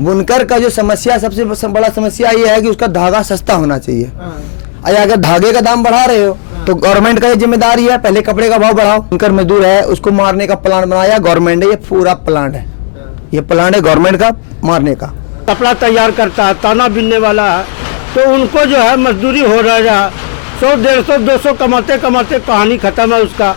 बुनकर का जो समस्या, सबसे बड़ा समस्या ये है कि उसका धागा सस्ता होना चाहिए। अगर धागे का दाम बढ़ा रहे हो तो गवर्नमेंट का ये जिम्मेदारी है, पहले कपड़े का भाव बढ़ाओ। बुनकर मजदूर है, उसको मारने का प्लान बनाया गवर्नमेंट ने, ये पूरा प्लान है, ये प्लान है गवर्नमेंट का मारने का। कपड़ा तैयार करता है, ताना बिनने वाला है, तो उनको जो है मजदूरी हो रहा है 100, 150, 200 कमाते कमाते कहानी खत्म है उसका।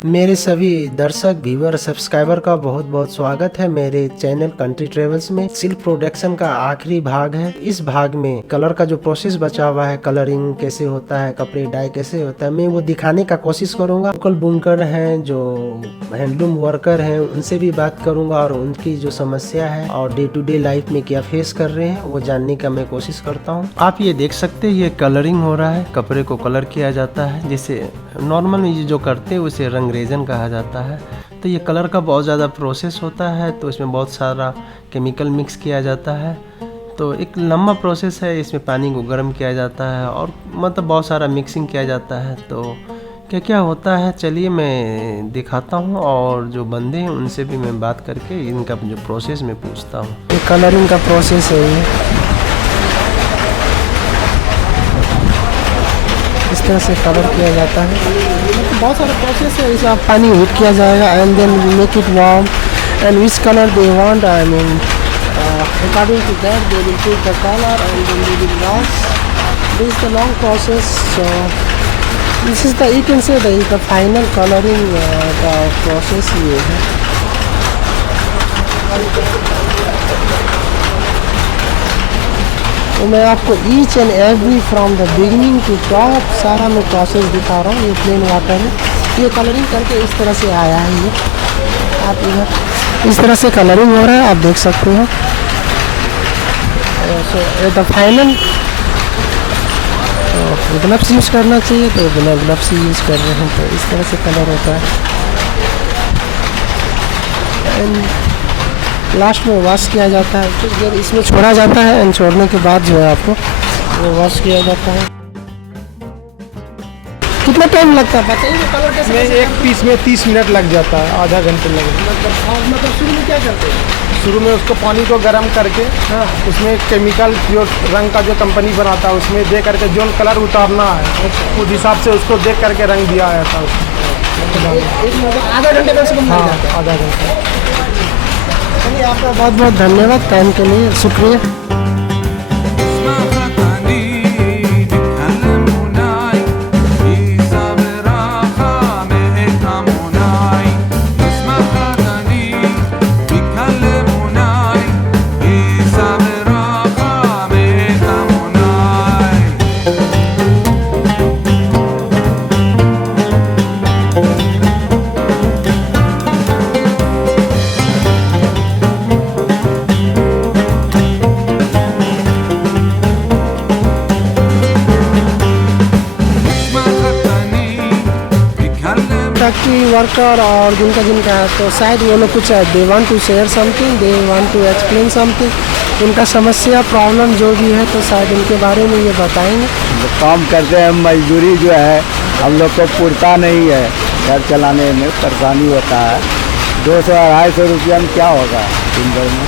मेरे सभी दर्शक, व्यूअर, सब्सक्राइबर का बहुत बहुत स्वागत है मेरे चैनल कंट्री ट्रेवल्स में। सिल्क प्रोडक्शन का आखिरी भाग है। इस भाग में कलर का जो प्रोसेस बचा हुआ है, कलरिंग कैसे होता है, कपड़े डाई कैसे होता है, मैं वो दिखाने का कोशिश करूंगा। लोकल बुनकर हैं, जो हैंडलूम वर्कर हैं, उनसे भी बात करूंगा और उनकी जो समस्या है और डे टू डे लाइफ में क्या फेस कर रहे हैं वो जानने का मैं कोशिश करता हूँ। आप ये देख सकते हैं, ये कलरिंग हो रहा है, कपड़े को कलर किया जाता है। जैसे नॉर्मल जो करते हैं उसे रंगरेजन कहा जाता है। तो ये कलर का बहुत ज़्यादा प्रोसेस होता है, तो इसमें बहुत सारा केमिकल मिक्स किया जाता है। तो एक लंबा प्रोसेस है, इसमें पानी को गर्म किया जाता है और मतलब बहुत सारा मिक्सिंग किया जाता है। तो क्या क्या होता है चलिए मैं दिखाता हूँ, और जो बंदे हैं उनसे भी मैं बात करके इनका जो प्रोसेस मैं पूछता हूँ। ये कलरिंग का प्रोसेस है, ये इस तरह से कलर किया जाता है। बहुत सारा प्रोसेस है। इसे आप पानी हीट किया जाएगा and then we make it warm and which colour they want, I mean according to that they will pick the colour and then they will wash. This is the long process. So this is the, you can say the final colouring का process ये है। तो मैं आपको each and every from the beginning to top सारा मैं process दिखा रहा हूँ। ये प्लेन वाटर है, ये कलरिंग करके इस तरह से आया है। ये आप इधर इस तरह से कलरिंग हो रहा है, आप देख सकते हो। So the final gloves use करना चाहिए, तो ग्लव्स यूज़ कर रहे हैं, तो इस तरह से कलर होता है। एंड लास्ट में वॉश किया जाता है, कुछ देर इसमें छोड़ा जाता है एंड छोड़ने के बाद जो है आपको वो वॉश किया जाता है। कितना टाइम लगता है बताइए? कलर कैसे? एक पीस में 30 मिनट लग जाता है, आधा घंटे लगेगा। मतलब शुरू में क्या करते हैं? शुरू में उसको पानी को गर्म करके उसमें केमिकल जो रंग का जो कंपनी बनाता है उसमें दे करके जो कलर उतारना है उस हिसाब से उसको देख करके रंग दिया जाता है उसमें। आधा घंटे कम से कम लग जाता है। आधा घंटा। चलिए, आपका बहुत बहुत धन्यवाद टाइम के लिए, शुक्रिया। फैक्ट्री वर्कर और जिनका है, तो शायद वो लोग कुछ they want to share something, they want to explain something. उनका समस्या प्रॉब्लम जो भी है तो शायद उनके बारे में ये बताएंगे। काम करते हैं, मजदूरी जो है हम लोग को पुरता नहीं है, घर चलाने में परेशानी होता है। 200-250 रुपया में क्या होगा दिन भर में?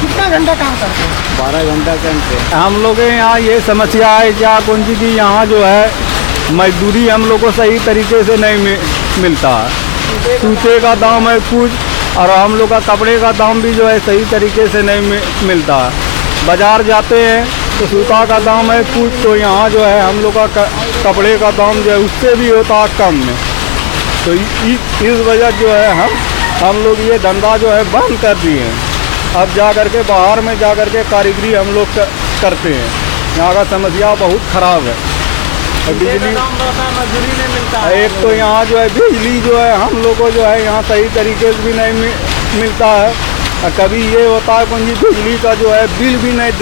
कितना घंटा काम करते हैं? 12 घंटा करते हैं। हम लोग के यहाँ ये समस्या है क्या कौन सी की, यहाँ जो है मजदूरी हम लोग को सही तरीके से नहीं मिलता है। सूते का दाम है कुछ और हम लोग का कपड़े का दाम भी जो है सही तरीके से नहीं मिलता है। बाज़ार जाते हैं तो सूता का दाम है कुछ, तो यहाँ जो है हम लोग का कपड़े का दाम जो है उससे भी होता है कम में। तो इस वजह जो है हम लोग ये धंधा जो है बंद कर दिए हैं। अब जा कर के बाहर में जा कर के कारीगरी हम लोग करते हैं। यहाँ का समस्या बहुत ख़राब है। बिजली मजदूरी नहीं मिलता है। एक तो यहाँ जो है बिजली जो है हम लोग को जो है यहाँ सही तरीके से भी नहीं मिलता है। और कभी ये होता है कि बिजली का जो है बिल भी नहीं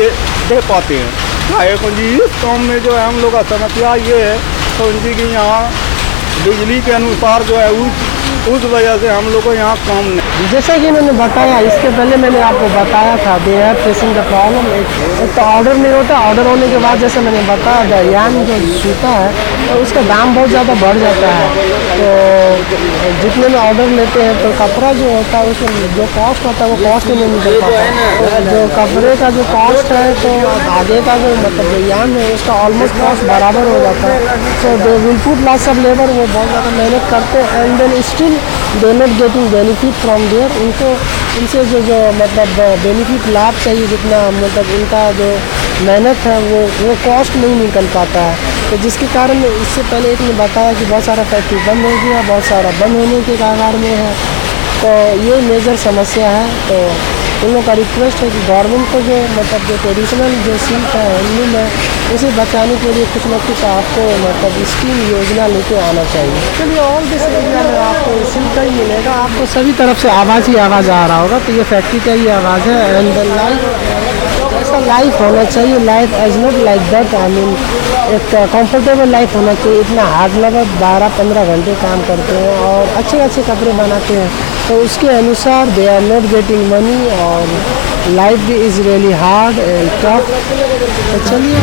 दे पाते हैं। है कुंजी इस काम में जो है हम लोग का समस्या ये है कुंजी की यहाँ बिजली के अनुसार जो है उस वजह से हम लोग को यहाँ काम नहीं। जैसा कि मैंने बताया, इसके पहले मैंने आपको बताया था they are facing the problem. एक तो ऑर्डर नहीं होता, ऑर्डर होने के बाद जैसे मैंने बताया यान जो सूता है तो उसका दाम बहुत ज़्यादा बढ़ जाता है। तो जितने में ऑर्डर लेते हैं तो कपड़ा जो होता है उसमें जो कॉस्ट होता है वो कॉस्ट ही नहीं निकल पाता। तो जो कपड़े का जो कॉस्ट है तो आगे का जो मतलब जो यान है उसका ऑलमोस्ट कॉस्ट बराबर हो जाता है। So they will put lots of labour, वो बहुत ज़्यादा मेहनत करते हैं and then still they not getting benefit from there. उनको इनसे जो मतलब बेनिफिट लाभ चाहिए जितना मतलब इनका जो मेहनत है वो कॉस्ट नहीं निकल पाता है। तो जिसके कारण इससे पहले एक ने बताया कि बहुत सारा फैक्ट्री बंद हो गया, बहुत सारा बंद होने के कगार में है। तो ये मेजर समस्या है। तो उन लोगों का रिक्वेस्ट है कि गवर्नमेंट को जो मतलब जो ट्रेडिशनल जो सिल्क है हैंडलूम है उसे बचाने के लिए कुछ न कुछ आपको मतलब स्कीम योजना लेके आना चाहिए। चलिए ऑल दिस एरिया में आपको सिल्क का ही मिलेगा, आपको सभी तरफ से आवाज़ ही आवाज़ आ रहा होगा। तो ये फैक्ट्री का ही आवाज़ है एंड द लाइफ ऐसा लाइफ होना चाहिए। Life as not like that, I mean एक कंफर्टेबल लाइफ होना चाहिए। इतना हार्ड लेबर 12-15 घंटे काम करते हैं और अच्छे अच्छे कपड़े बनाते हैं, तो उसके अनुसार they are not getting money और लाइफ भी is really hard and tough. तो चलिए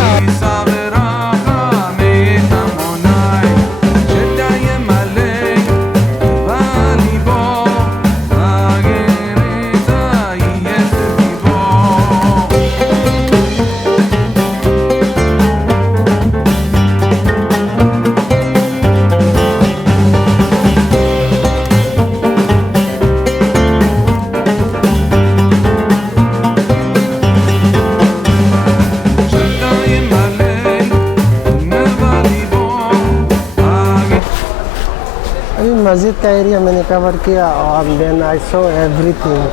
मस्जिद का एरिया मैंने कवर किया और देन आई सो एवरीथिंग।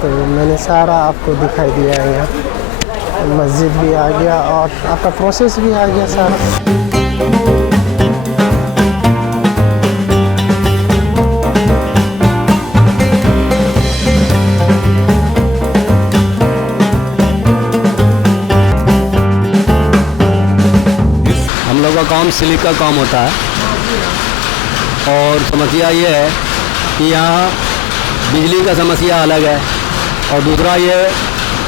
तो मैंने सारा आपको दिखाई दिया है। यहाँ मस्जिद भी आ गया और आपका प्रोसेस भी आ गया सारा। हम लोग का काम सिल्क का काम होता है और समस्या ये है कि यहाँ बिजली का समस्या अलग है और दूसरा ये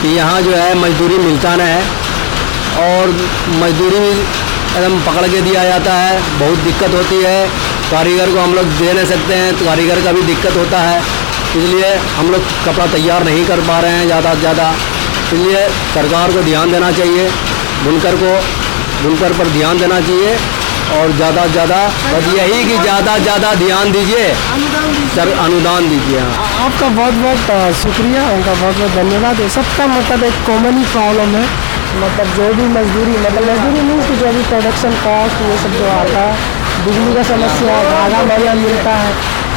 कि यहाँ जो है मजदूरी मिलता नहीं है और मजदूरी एकदम पकड़ के दिया जाता है। बहुत दिक्कत होती है, कारीगर को हम लोग दे नहीं सकते हैं तो कारीगर का भी दिक्कत होता है। इसलिए हम लोग कपड़ा तैयार नहीं कर पा रहे हैं ज़्यादा से ज़्यादा। इसलिए सरकार को ध्यान देना चाहिए, बुनकर पर ध्यान देना चाहिए और ज़्यादा से ज़्यादा बस यही कि ज़्यादा से ज़्यादा ध्यान दीजिए, सर अनुदान दीजिए। आपका बहुत बहुत शुक्रिया, उनका बहुत बहुत धन्यवाद। सबका मतलब एक कॉमन ही प्रॉब्लम है, मतलब जो भी मजदूरी मीन्स कि जो भी प्रोडक्शन कॉस्ट ये सब जो आता है, बिजली का समस्या, धागा महंगा मिलता है,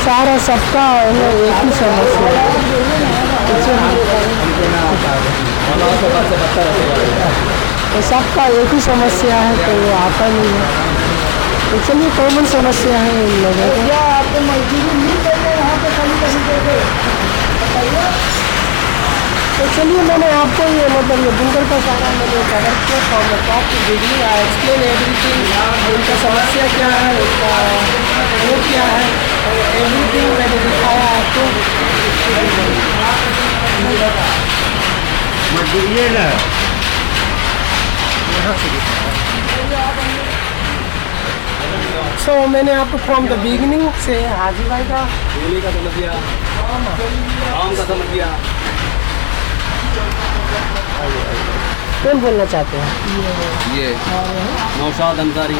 सारा सबका एक ही समस्या है। तो सबका एक ही समस्या है तो वो आता नहीं है। तो चलिए कॉमन समस्या है इन लोगों को। क्या आपको मजदूरी मिल रही है यहाँ पे कहीं बताइए। तो चलिए मैंने आपको ये मतलब ये बुनकर का सारा मैंने कवर किया from the top to beginning. I explain everything, उनका समस्या क्या है, उनका वो क्या है, एवरीथिंग मैंने दिखाया आपको। मजदूरी ना सो मैंने आपको फ्रॉम द बिगिनिंग से हाजी भाई का बिजली का समस्या, काम का समस्या। कौन बोलना चाहते हैं? ये नौशाद अंसारी।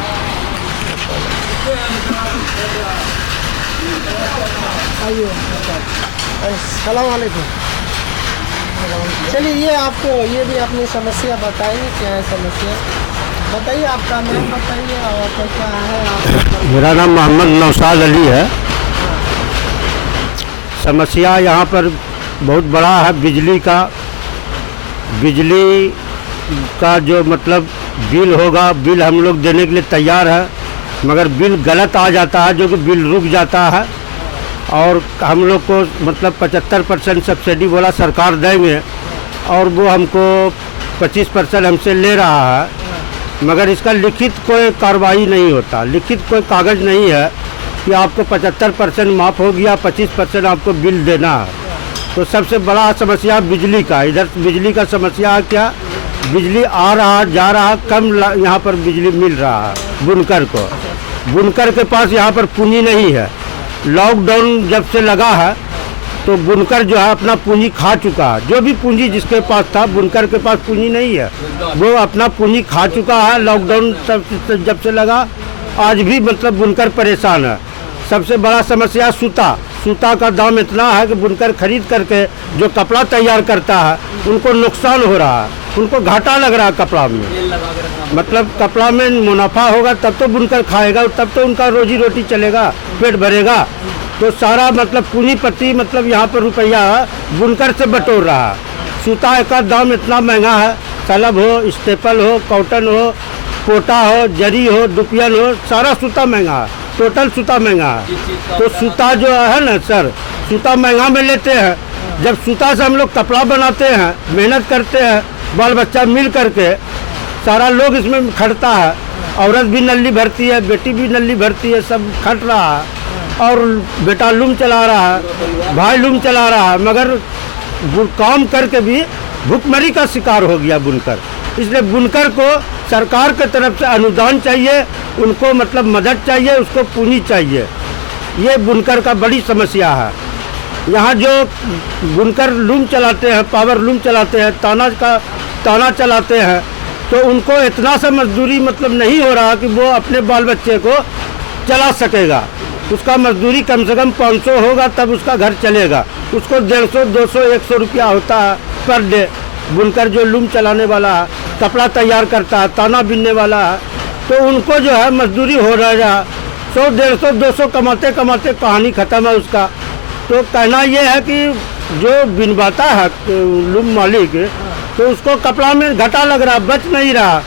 अस्सलाम वालेकुम। चलिए ये आपको ये भी अपनी समस्या बताइए, क्या है समस्या बताइए, आपका नाम बताइए और आपका क्या है। आप मेरा नाम मोहम्मद नौशाद अली है। समस्या यहाँ पर बहुत बड़ा है बिजली का जो मतलब बिल होगा, बिल हम लोग देने के लिए तैयार है, मगर बिल गलत आ जाता है जो कि बिल रुक जाता है। और हम लोग को मतलब 75% सब्सिडी बोला सरकार देंगे और वो हमको 25% हमसे ले रहा है, मगर इसका लिखित कोई कार्रवाई नहीं होता, लिखित कोई कागज़ नहीं है कि आपको 75% माफ़ हो गया, 25% आपको बिल देना है। तो सबसे बड़ा समस्या बिजली का, इधर बिजली का समस्या है क्या, बिजली आ रहा जा रहा, कम यहाँ पर बिजली मिल रहा है बुनकर को। बुनकर के पास यहाँ पर पूंजी नहीं है। लॉकडाउन जब से लगा है तो बुनकर जो है अपना पूंजी खा चुका है। जो भी पूंजी जिसके पास था, बुनकर के पास पूंजी नहीं है, वो अपना पूंजी खा चुका है। लॉकडाउन जब से लगा आज भी मतलब बुनकर परेशान है। सबसे बड़ा समस्या सूता का दाम इतना है कि बुनकर खरीद करके जो कपड़ा तैयार करता है उनको नुकसान हो रहा है, उनको घाटा लग रहा है कपड़ा में। मतलब कपड़ा में मुनाफा होगा तब तो बुनकर खाएगा, तब तो उनका रोजी रोटी चलेगा, पेट भरेगा। तो सारा मतलब पूंजीपति मतलब यहाँ पर रुपया बुनकर से बटोर रहा है। सूता का दाम इतना महंगा है, सलब हो, स्टेपल हो, कॉटन हो, कोटा हो, जरी हो, दुपियन हो, सारा सूता महंगा है, टोटल सूता महंगा है। तो सूता जो है ना सर, सूता महंगा में लेते हैं। जब सूता से हम लोग कपड़ा बनाते हैं, मेहनत करते हैं, बाल बच्चा मिल करके सारा लोग इसमें खटता है। औरत भी नल्ली भरती है, बेटी भी नल्ली भरती है, सब खट रहा है। और बेटा लूम चला रहा है, भाई लूम चला रहा है, मगर काम करके भी भुखमरी का शिकार हो गया बुनकर। इसलिए बुनकर को सरकार की तरफ से अनुदान चाहिए, उनको मतलब मदद चाहिए, उसको पूंजी चाहिए। ये बुनकर का बड़ी समस्या है। यहाँ जो बुनकर लूम चलाते हैं, पावर लूम चलाते हैं, ताना चलाते हैं, तो उनको इतना सा मजदूरी मतलब नहीं हो रहा कि वो अपने बाल बच्चे को चला सकेगा। उसका मजदूरी कम से कम 500 होगा तब उसका घर चलेगा। उसको 150, 200, 100 रुपया होता है पर डे। बुनकर जो लूम चलाने वाला है, कपड़ा तैयार करता है, ताना बिनने वाला है, तो उनको जो है मजदूरी हो रहा है 100, 150, 200 कमाते कमाते कहानी ख़त्म है उसका। तो कहना ये है कि जो बिनवाता है लूम मालिक, तो उसको कपड़ा में घाटा लग रहा, बच नहीं रहा।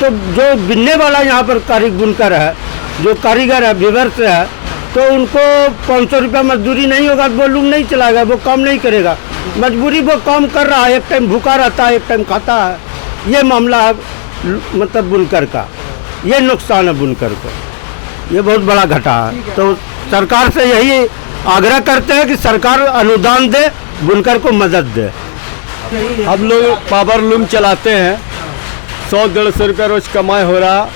तो जो बिनने वाला यहाँ पर बुनकर है, जो कारीगर है, वीवर्स है, तो उनको 500 रुपया मजदूरी नहीं होगा, वो लूम नहीं चलाएगा, वो काम नहीं करेगा। मजबूरी वो काम कर रहा है, एक टाइम भूखा रहता है, एक टाइम खाता है। ये मामला है मतलब बुनकर का, ये नुकसान है बुनकर को, ये बहुत बड़ा घाटा है। तो सरकार से यही आग्रह करते हैं कि सरकार अनुदान दे, बुनकर को मदद दे। हम लोग पावर लूम चलाते हैं, 100-150 रुपया रोज कमाई हो रहा।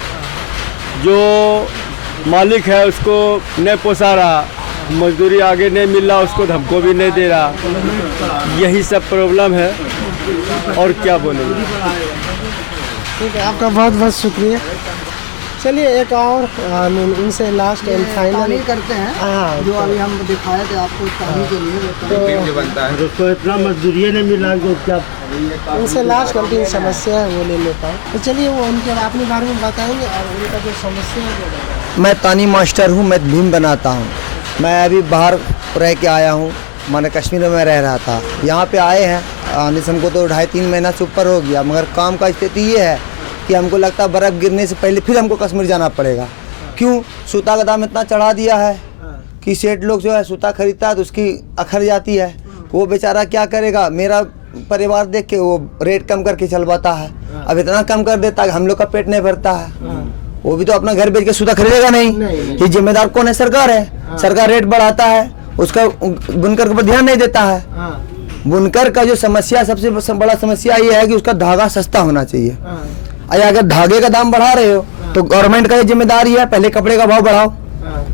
जो मालिक है उसको नहीं पोसा रहा, मजदूरी आगे नहीं मिल रहा, उसको हमको भी नहीं दे रहा। यही सब प्रॉब्लम है, और क्या बोलेंगे। ठीक है, आपका बहुत बहुत शुक्रिया। चलिए एक और इनसे लास्ट एंड फाइनल करते हैं। हाँ, जो अभी हम दिखाए थे आपको पानी के लिए, उसको इतना मजदूरी नहीं मिला जो क्या। उनसे लास्ट अंतिम समस्या है वो ले लेता हूँ। तो चलिए वो उनके अपने बारे में बताएंगे और उनका जो समस्या है। मैं तानी मास्टर हूँ, मैं भीम बनाता हूँ। मैं अभी बाहर रह के आया हूँ, मैंने कश्मीर में रह रहा था। यहाँ पे आए हैं आने से हमको तो 2.5-3 महीना से ऊपर हो गया, मगर काम का स्थिति ये है कि हमको लगता है बर्फ़ गिरने से पहले फिर हमको कश्मीर जाना पड़ेगा। क्यों? सूता का दाम इतना चढ़ा दिया है कि सेठ लोग जो है सूता खरीदता है तो उसकी अखर जाती है। वो बेचारा क्या करेगा? मेरा परिवार देख के वो रेट कम करके चलवाता है। अब इतना कम कर देता है कि हम लोग का पेट नहीं भरता है। वो भी तो अपना घर बेच के सूता खरीदेगा नहीं। ये जिम्मेदार कौन है? सरकार है। सरकार रेट बढ़ाता है, उसका बुनकर के ऊपर ध्यान नहीं देता है। बुनकर का जो समस्या, सबसे बड़ा समस्या ये है कि उसका धागा सस्ता होना चाहिए। अगर धागे का दाम बढ़ा रहे हो तो गवर्नमेंट का ये जिम्मेदारी है, पहले कपड़े का भाव बढ़ाओ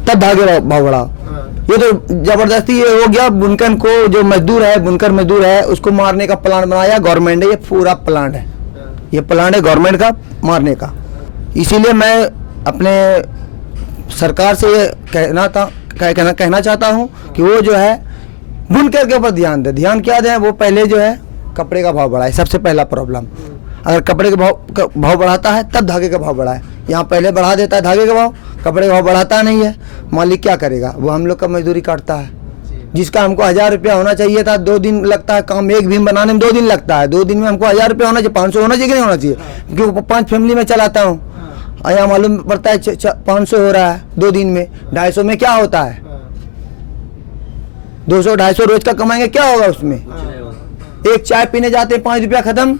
तब धागे का भाव बढ़ाओ। ये तो जबरदस्ती ये हो गया। बुनकर को जो मजदूर है, बुनकर मजदूर है, उसको मारने का प्लान बनाया गवर्नमेंट ने। ये पूरा प्लान है, ये प्लान है गवर्नमेंट का मारने का। इसीलिए मैं अपने सरकार से ये कहना चाहता हूँ कि वो जो है बुनकर के ऊपर ध्यान दे। ध्यान क्या दें? वो पहले जो है कपड़े का भाव बढ़ाए, सबसे पहला प्रॉब्लम। अगर कपड़े का भाव बढ़ाता है तब धागे का भाव बढ़ाए। यहाँ पहले बढ़ा देता है धागे का भाव, कपड़े का भाव बढ़ाता नहीं है। मालिक क्या करेगा? वो हम लोग का मजदूरी काटता है। जिसका हमको 1000 रुपया होना चाहिए था, 2 दिन लगता है काम। एक भीम बनाने में 2 दिन लगता है। 2 दिन में हमको 1000 रुपया होना चाहिए, 500 होना चाहिए कि नहीं होना चाहिए? क्योंकि 5 फैमिली में चलाता हूँ। यहाँ मालूम पड़ता है 500 हो रहा है 2 दिन में। 250 में क्या होता है? 200-250 रोज का कमाएंगे, क्या होगा उसमें? एक चाय पीने जाते हैं 5 रुपया खत्म,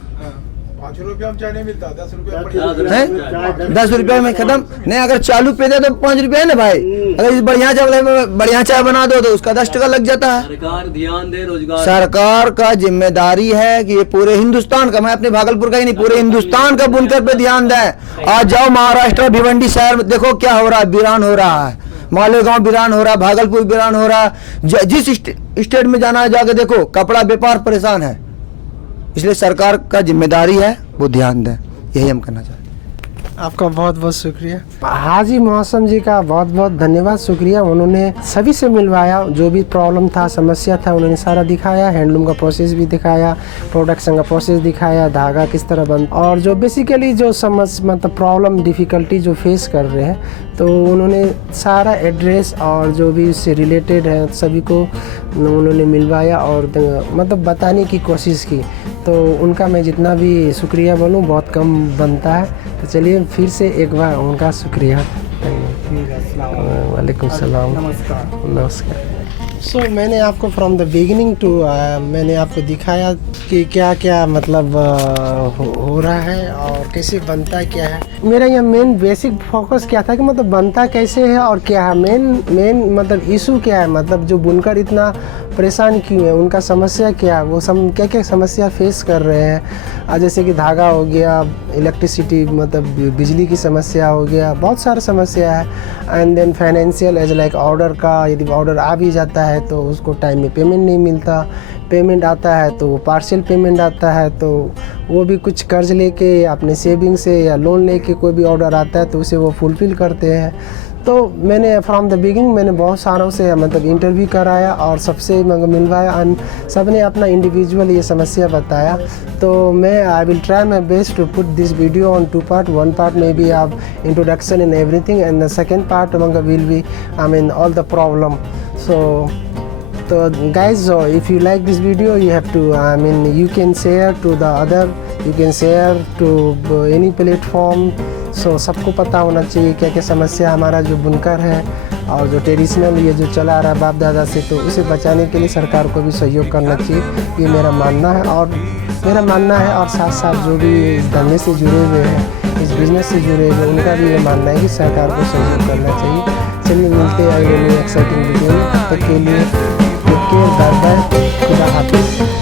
है 10 रुपये में खत्म नहीं। अगर चालू पे दे तो 5 रुपये है ना भाई। अगर इस बढ़िया चाय बना दो तो उसका 10 टका लग जाता है। सरकार ध्यान दे, रोजगार सरकार का जिम्मेदारी है कि ये पूरे हिंदुस्तान का, मैं अपने भागलपुर का ही नहीं पूरे हिंदुस्तान का बुनकर पे ध्यान दें। आज जाओ महाराष्ट्र भिवंडी शहर में देखो क्या हो रहा है, वीरान हो रहा है, मालेगांव वीरान हो रहा है, भागलपुर वीरान हो रहा है। जिस स्टेट में जाना है जाके देखो, कपड़ा व्यापार परेशान है। इसलिए सरकार का जिम्मेदारी है वो ध्यान दें, यही हम करना चाहते हैं। आपका बहुत बहुत शुक्रिया। हाजी मौसम जी का बहुत बहुत धन्यवाद, शुक्रिया। उन्होंने सभी से मिलवाया, जो भी प्रॉब्लम था, समस्या था, उन्होंने सारा दिखाया। हैंडलूम का प्रोसेस भी दिखाया, प्रोडक्शन का प्रोसेस दिखाया, धागा किस तरह बन, और जो बेसिकली जो मतलब प्रॉब्लम डिफ़िकल्टी जो फेस कर रहे हैं, तो उन्होंने सारा एड्रेस और जो भी उससे रिलेटेड है सभी को उन्होंने मिलवाया और मतलब बताने की कोशिश की। तो उनका मैं जितना भी शुक्रिया बोलूँ बहुत कम बनता है। तो चलिए फिर से एक बार उनका शुक्रिया। वालेकुम सलाम, नमस्कार। सो मैंने आपको फ्रॉम द बिगिनिंग टू मैंने आपको दिखाया कि क्या क्या मतलब हो रहा है और कैसे बनता क्या है। मेरा यहाँ मेन बेसिक फोकस क्या था कि मतलब बनता कैसे है और क्या है, मेन मतलब इशू क्या है, मतलब जो बुनकर इतना परेशान क्यों है, उनका समस्या क्या है, वो क्या क्या समस्या फेस कर रहे हैं। जैसे कि धागा हो गया, इलेक्ट्रिसिटी मतलब बिजली की समस्या हो गया, बहुत सारी समस्या है। And then financial as like order का, यदि ऑर्डर आ भी जाता है तो उसको टाइम में पेमेंट नहीं मिलता, पेमेंट आता है तो पार्शियल पेमेंट आता है, तो वो भी कुछ कर्ज लेके अपने सेविंग से या लोन लेके कोई भी ऑर्डर आता है तो उसे वो फुलफ़िल करते हैं। तो मैंने फ्रॉम द बिगिनिंग मैंने बहुत सारों से मतलब इंटरव्यू कराया और सबसे मिलवाया, सब ने अपना इंडिविजुअल ये समस्या बताया। तो मैं I will try my best to put this video on 2 part. 1 part maybe आप introduction and everything, and the second part will be I mean all the problem. So guys, if you like this video, you have to you can share to the other, you can share to any platform. So सबको पता होना चाहिए क्या क्या समस्या हमारा जो बुनकर है और जो ट्रेडिशनल ये जो चला रहा है बाप दादा से, तो उसे बचाने के लिए सरकार को भी सहयोग करना चाहिए, ये मेरा मानना है। और साथ साथ जो भी इस धंधे से जुड़े हुए हैं, इस बिज़नेस से जुड़े हुए, उनका भी ये मानना है कि सरकार को सहयोग करना चाहिए। चलिए मिलते हैं अगले एक्साइटिंग वीडियो में, तब तक के लिए टेक केयर, बाय बाय, खुदा हाफिज़।